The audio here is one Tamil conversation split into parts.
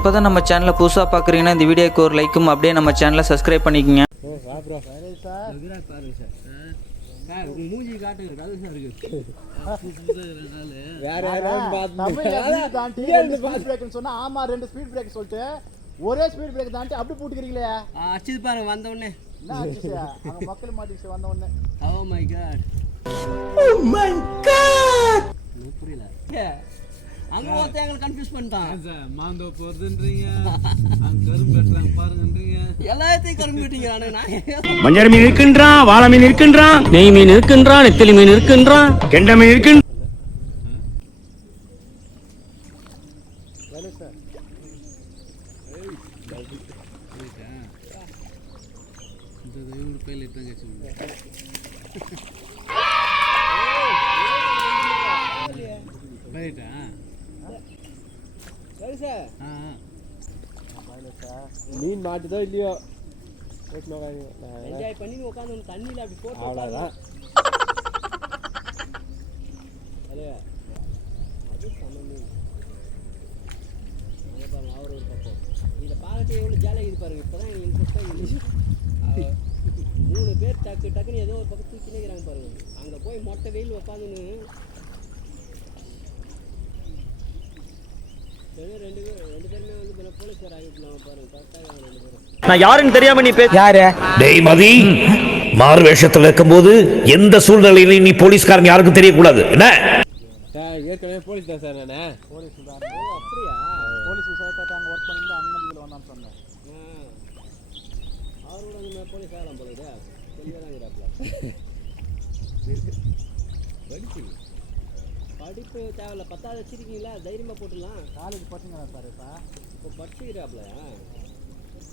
இப்போதான் நம்ம சேனலை புதுசாக பார்க்குறீங்கன்னா இந்த வீடியோக்கு ஒரு லைக்கும் அப்படியே நம்ம சேனலை சப்ஸ்கிரைப் பண்ணிக்கோங்க. மூஞ்சி காட்டுங்க சொன்னா ஆமா 2 ஸ்பீட் பிரேக் சொல்லிட்டு ஒரே ஸ்பீட் பிரேக் தாண்டி அப்படி போட்டுக்கிறீங்களே. அடிச்சு பாருங்க வந்த உடனே அங்க மக்கள் மாட்டிச்சு வந்த உடனே. ஓ மை காட் புரியல. அங்க ஒருத்தங்க கன்ஃபியூஸ் பண்ணிட்டான். மாந்தோ போறதுன்றீங்க அங்க கரும்பு வெட்டுறாங்க பாருங்கன்றீங்க எல்லாத்தையும் கரும்பு வெட்டிங்க. மஞ்சள் மீன் இருக்கின்றான், வாழை மீன் இருக்கின்றான், நெய் மீன் இருக்கின்றான், நெத்திலி மீன் இருக்கின்றான், கெண்டை மீன் இருக்கின்ற மீன் மாட்டுதோ இல்லையோ என்ஜாய் பண்ணி உட்காந்து தண்ணியில் அப்படி போட்டு அவ்வளோதான். அது சம மீன் பாருங்க. அவர் ஒரு பக்கம் இதை பார்க்கறது எவ்வளோ ஜாலியாக இது பாருங்க. இப்போ தான் எனக்கு இன்ட்ரெஸ்டாக இருந்துச்சு. 3 பேர் டக்குன்னு ஏதோ ஒரு பக்கம் தூக்கி நிற்கிறாங்க பாருங்க. அங்கே போய் மொட்டை வெயில் உட்காந்துன்னு ரெண்டு பேருமே வந்து போலீஸ்கார் ஆகிட்டு பாருங்க. கரெக்டாக 2 பேரும் நான் யாருன்னு தெரியாம நீ யாரு டேய் மதி, மாறு வேஷத்துல இருக்கும்போது எந்த சூழ்நிலையிலும் நீ போலீஸ்காரன் யாருக்கும் தெரியக்கூடாது என்ன? ஏற்கனவே போலீஸ் தான் சார். நானே போலீஸ் தான். அப்படியா? போலீஸ் சேர்த்தாட்டு அங்கே ஒர்க் பண்ணிட்டு அண்ணன் வந்தான்னு சொன்னேன். அவரோட அந்த போலீஸ் ஆகலாம் போல தெளிவாக தான் இருக்கிறாப்ல. படிப்பு தேவையில்ல. 10வது வச்சிருக்கீங்களா? தைரியமாக போட்டுடலாம். காலேஜ் பசங்க சார் இப்போ படிச்சுக்கிறாப்ல.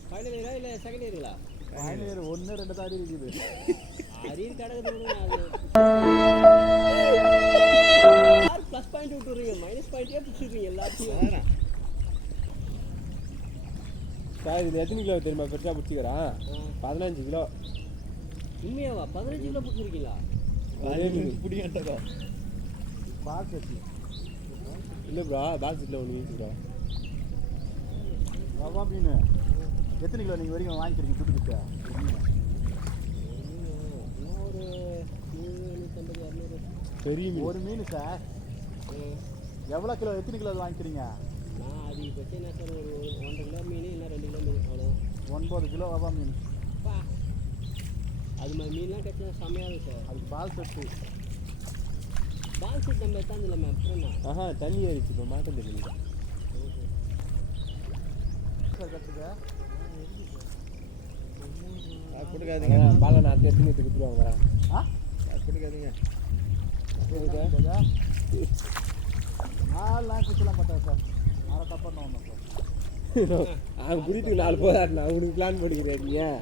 ஃபைனல் இயரா இல்லை செகண்ட் இயருங்களா? ஃபைனல் இயர் 1 2 தான் இருக்குது. அரியர் கிடக்குது. ப்ளஸ் பாயிண்ட் விட்டுறீங்க, மைனஸ் பாயிண்டே பிடிச்சிருக்கீங்க எல்லாத்தையும். சார் இது எத்தனை கிலோ தெரியுமா? பெருசாக பிடிச்சிக்கிறான் 15 கிலோ. உண்மையாவா? 15 கிலோ பிடிச்சிருக்கீங்களா? பிடிக்கா பாக்ஸ் வச்சு இல்லை ப்ரா, பாக்ஸ் இல்லை ஒன்று வீச்சு ப்ரா. ரவா மீன் எத்தனை கிலோ நீங்கள் வரைக்கும் வாங்கிக்கிறீங்க துட்டுக்கிட்ட? ஒரு 150 200 பெரிய மீன். ஒரு மீன் சார் எவ்வளோ கிலோ எத்தனை கிலோ வாங்கிக்கிறீங்க? நான் அதிகபட்சம் என்ன சார் ஒரு 1.5 கிலோ மீன் இல்லை 2 கிலோ மீன் அவ்வளோ. 9 கிலோ ரவா மீன். அது மாதிரி மீன்லாம் கிடைச்சா செம்மையாக இருக்கும் சார். அதுக்கு பால் செட்டு பால் செட் நம்ம எத்தாந்து இல்லை மேம். அப்புறம் தண்ணி ஏறிச்சு இப்போ மாட்டம் தெரியல சார் கற்றுக்க கொடுக்காதீங்க. பாலை நான் எடுத்து கொடுத்துருவாங்க வரேன். கொடுக்காதீங்க. 4 லாக் வச்சுலாம் பார்த்தா சார். அதை தப்பாக ஒன்று சார். அவங்க குறித்துக்கு 4 போதாட்டினா அவனுக்கு பிளான் பண்ணிக்கிறேன்.